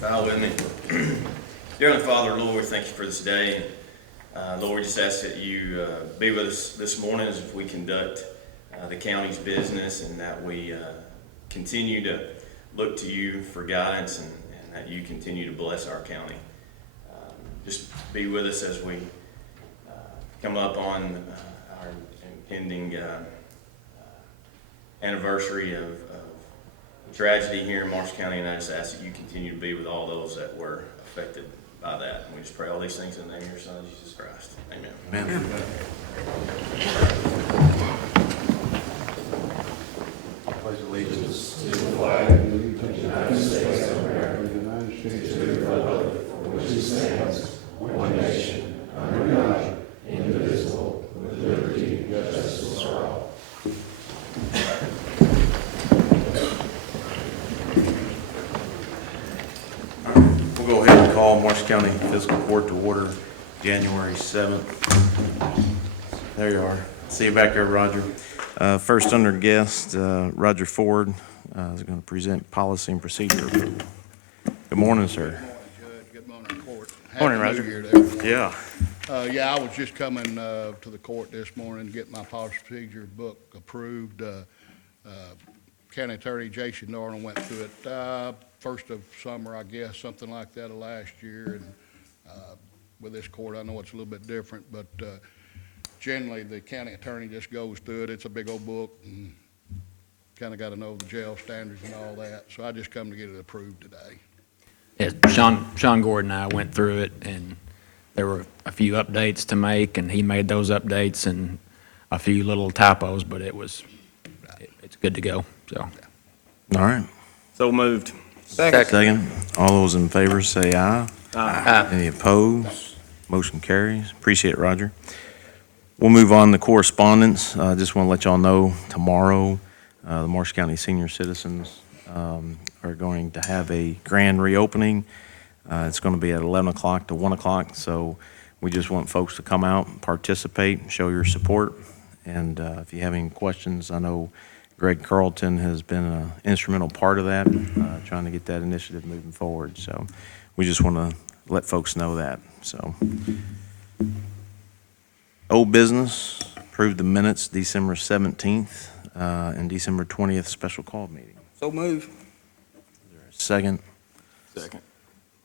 Bow with me. Dear Heavenly Father, Lord, we thank you for this day. Lord, we just ask that you be with us this morning as we conduct the county's business, and that we continue to look to you for guidance, and that you continue to bless our county. Just be with us as we come up on our impending anniversary of tragedy here in Marshall County, and I just ask that you continue to be with all those that were affected by that. And we just pray all these things in the name of your Son, Jesus Christ. Amen. Amen. Pledge allegiance to the flag of the United States of America, and to the republic for which it stands, one nation, under God, indivisible, with liberty and justice for all. We'll go ahead and call Marshall County Fiscal Court to order January 7th. There you are. See you back there, Roger. First under guest, Roger Ford is going to present policy and procedure approval. Good morning, sir. Good morning, Judge. Good morning, Court. Morning, Happy Roger. New Year to everyone. Yeah. Yeah, I was just coming to the court this morning to get my policy procedure book approved. County Attorney Jason Darnold went through it first of summer, I guess, something like that of last year. And with this court, I know it's a little bit different, but generally the county attorney just goes through it. It's a big old book, and kind of got to know the jail standards and all that. So I just come to get it approved today. Yeah, Sean Gordon and I went through it, and there were a few updates to make, and he made those updates and a few little typos, but it's good to go. So, All right. So moved. Second. All those in favor say aye. Aye. Any opposed? Motion carries. Appreciate it, Roger. We'll move on to correspondence. I just want to let y'all know tomorrow, the Marshall County senior citizens are going to have a grand reopening. It's going to be at 11 o'clock to 1 o'clock, so we just want folks to come out and participate, show your support. And if you have any questions, I know Greg Carlton has been an instrumental part of that, trying to get that initiative moving forward. So we just want to let folks know that. So, old business, approve the minutes December 17th and December 20th special call meeting. So move. Is there a second? Second.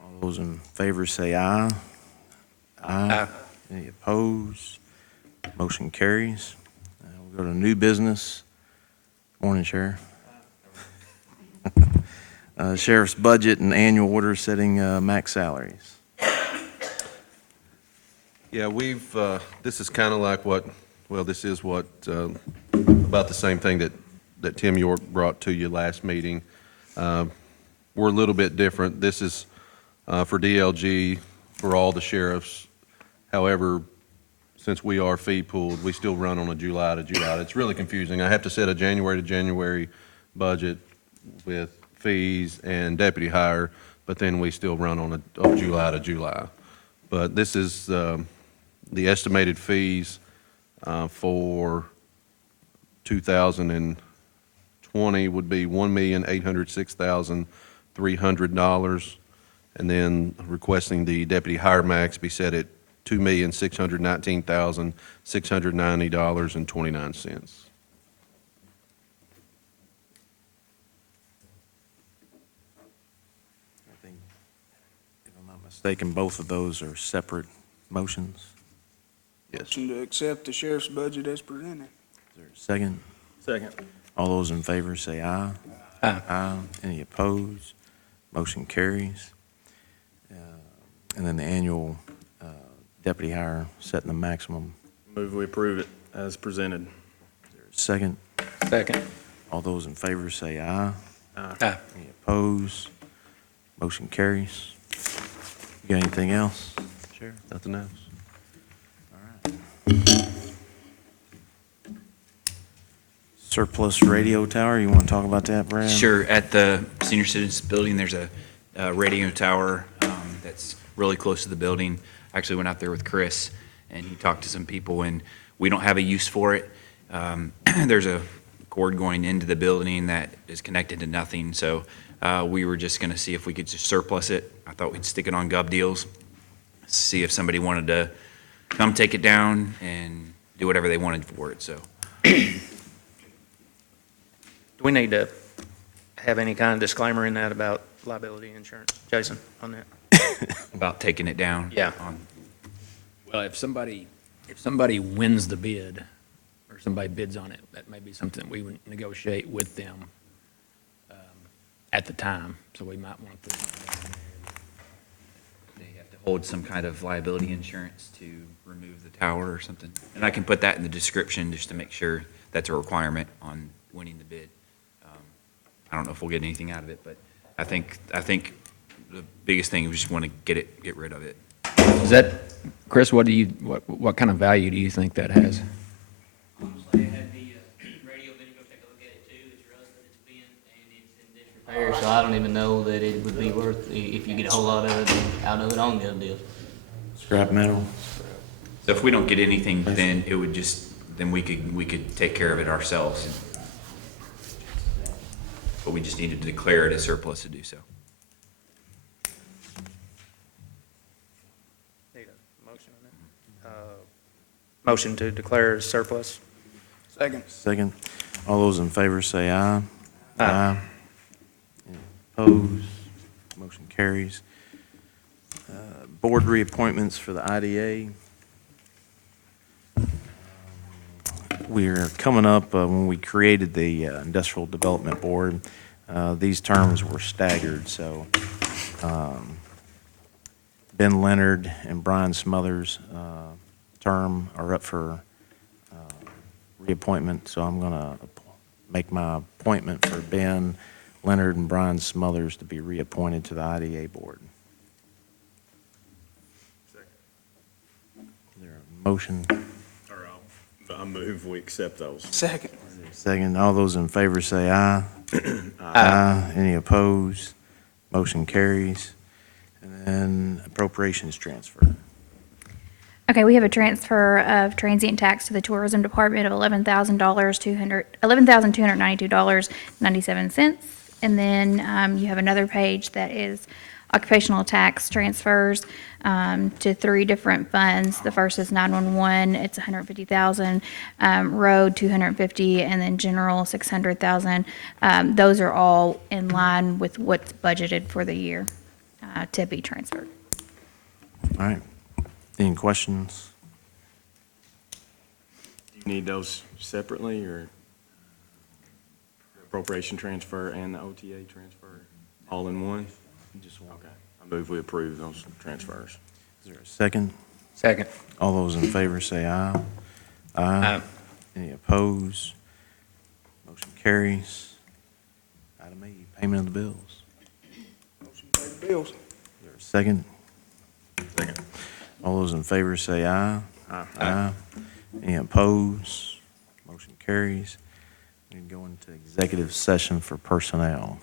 All those in favor say aye. Aye. Any opposed? Motion carries. We'll go to new business. Morning, Sheriff. Sheriff's budget and annual order setting max salaries. Yeah, this is kind of like this is what, about the same thing that Tim York brought to you last meeting. We're a little bit different. This is for DLG, for all the sheriffs. However, since we are fee pooled, we still run on a July to July. It's really confusing. I have to set a January to January budget with fees and deputy hire, but then we still run on a July to July. But this is the estimated fees for 2020 would be $1,806,300, and then requesting the deputy hire max be set at $2,619,690.29. I think, if I'm not mistaken, both of those are separate motions. Yes. Motion to accept the sheriff's budget as presented. Is there a second? Second. All those in favor say aye. Aye. Aye. Any opposed? Motion carries. And then the annual deputy hire setting the maximum. Move we approve it as presented. Is there a second? second. All those in favor say aye. Aye. Any opposed? Motion carries. You got anything else? Sheriff? Nothing else. Surplus radio tower, you want to talk about that, Brad? Sure. At the senior citizens building, there's a radio tower that's really close to the building. I actually went out there with Chris, and he talked to some people, and we don't have a use for it. There's a cord going into the building that is connected to nothing, so We were just gonna see if we could just surplus it. I thought we'd stick it on Gov Deals, see if somebody wanted to come take it down and do whatever they wanted for it, so. Do we need to have any kind of disclaimer in that about liability insurance? Jason, on that? About taking it down? Yeah. Well, if somebody wins the bid, or somebody bids on it, that may be something that we would negotiate with them at the time, so we might want to. They have to hold some kind of liability insurance to remove the tower or something. And I can put that in the description just to make sure that's a requirement on winning the bid. I don't know if we'll get anything out of it, but I think the biggest thing, we just want to get rid of it. Is that, Chris, what kind of value do you think that has? Honestly, I had the radio man go take a look at it too. It's rusted, it's bent, and it's in disrepair, so I don't even know that it would be worth, if you get a whole lot of it out of it on the other deal. Scrap metal. So if we don't get anything, then it would just, then we could take care of it ourselves. But we just need to declare it a surplus to do so. Need a motion on that? Motion to declare as surplus? Second. Second. All those in favor say aye. Aye. Any opposed? Motion carries. Board reappointments for the IDA. We're coming up, when we created the Industrial Development Board, these terms were staggered, so Ben Leonard and Brian Smothers' term are up for reappointment, so I'm going to make my appointment for Ben Leonard and Brian Smothers to be reappointed to the IDA Board. Is there a motion? I move we accept those. Second. Second, all those in favor say aye. Aye. Any opposed? Motion carries. And then appropriations transfer. Okay, we have a transfer of transient tax to the tourism department of $11,292.97. And then you have another page that is occupational tax transfers to three different funds. The first is 911, it's 150,000, road 250, and then general 600,000. Those are all in line with what's budgeted for the year to be transferred. All right. Any questions? Do you need those separately, or appropriation transfer and the OTA transfer all in one? Just one. Okay. I move we approve those transfers. Is there a second? Second. All those in favor say aye. Aye. Any opposed? Motion carries. Item E, payment of the bills. Motion to pay the bills. Is there a second? Second. All those in favor say aye. Aye. Any opposed? Motion carries. We can go into executive session for personnel.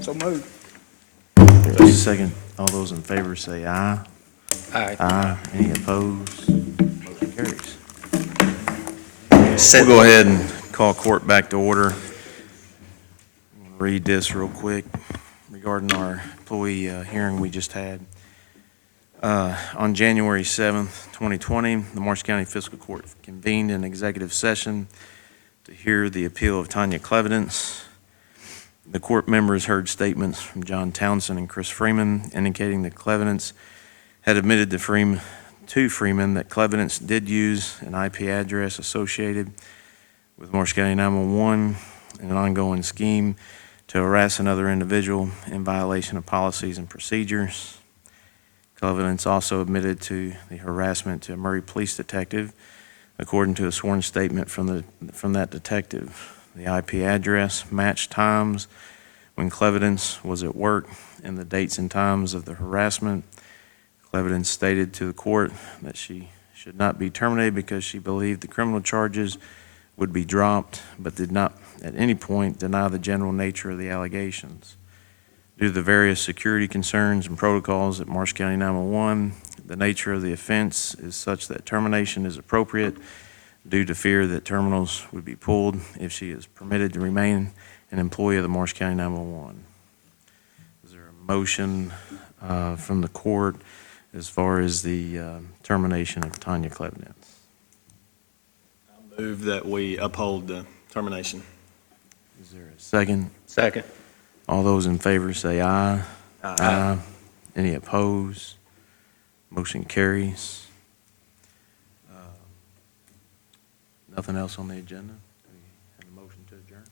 So moved. There's a second. All those in favor say aye. Aye. Aye. Any opposed? Motion carries. We'll go ahead and call court back to order. I'm gonna read this real quick regarding our employee hearing we just had. On January 7th, 2020, the Marshall County Fiscal Court convened an executive session to hear the appeal of Tanya Clevidence. The court members heard statements from John Townsend and Chris Freeman indicating that Clevidence had admitted to Freeman that Clevidence did use an IP address associated with Marshall County 911 in an ongoing scheme to harass another individual in violation of policies and procedures. Clevidence also admitted to the harassment to a Murray police detective, according to a sworn statement from that detective. The IP address matched times when Clevidence was at work and the dates and times of the harassment. Clevidence stated to the court that she should not be terminated because she believed the criminal charges would be dropped, but did not at any point deny the general nature of the allegations. Due to the various security concerns and protocols at Marshall County 911, the nature of the offense is such that termination is appropriate due to fear that terminals would be pulled if she is permitted to remain an employee of the Morris County 911. Is there a motion from the court as far as the termination of Tanya Klebnitz? Move that we uphold the termination. Is there a second? Second. All those in favor say aye. Aye. Any opposed? Motion carries. Nothing else on the agenda? Do we have a motion to adjourn?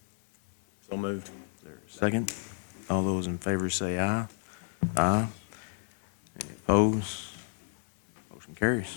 So moved. Is there a second? All those in favor say aye. Aye. Any opposed? Motion carries.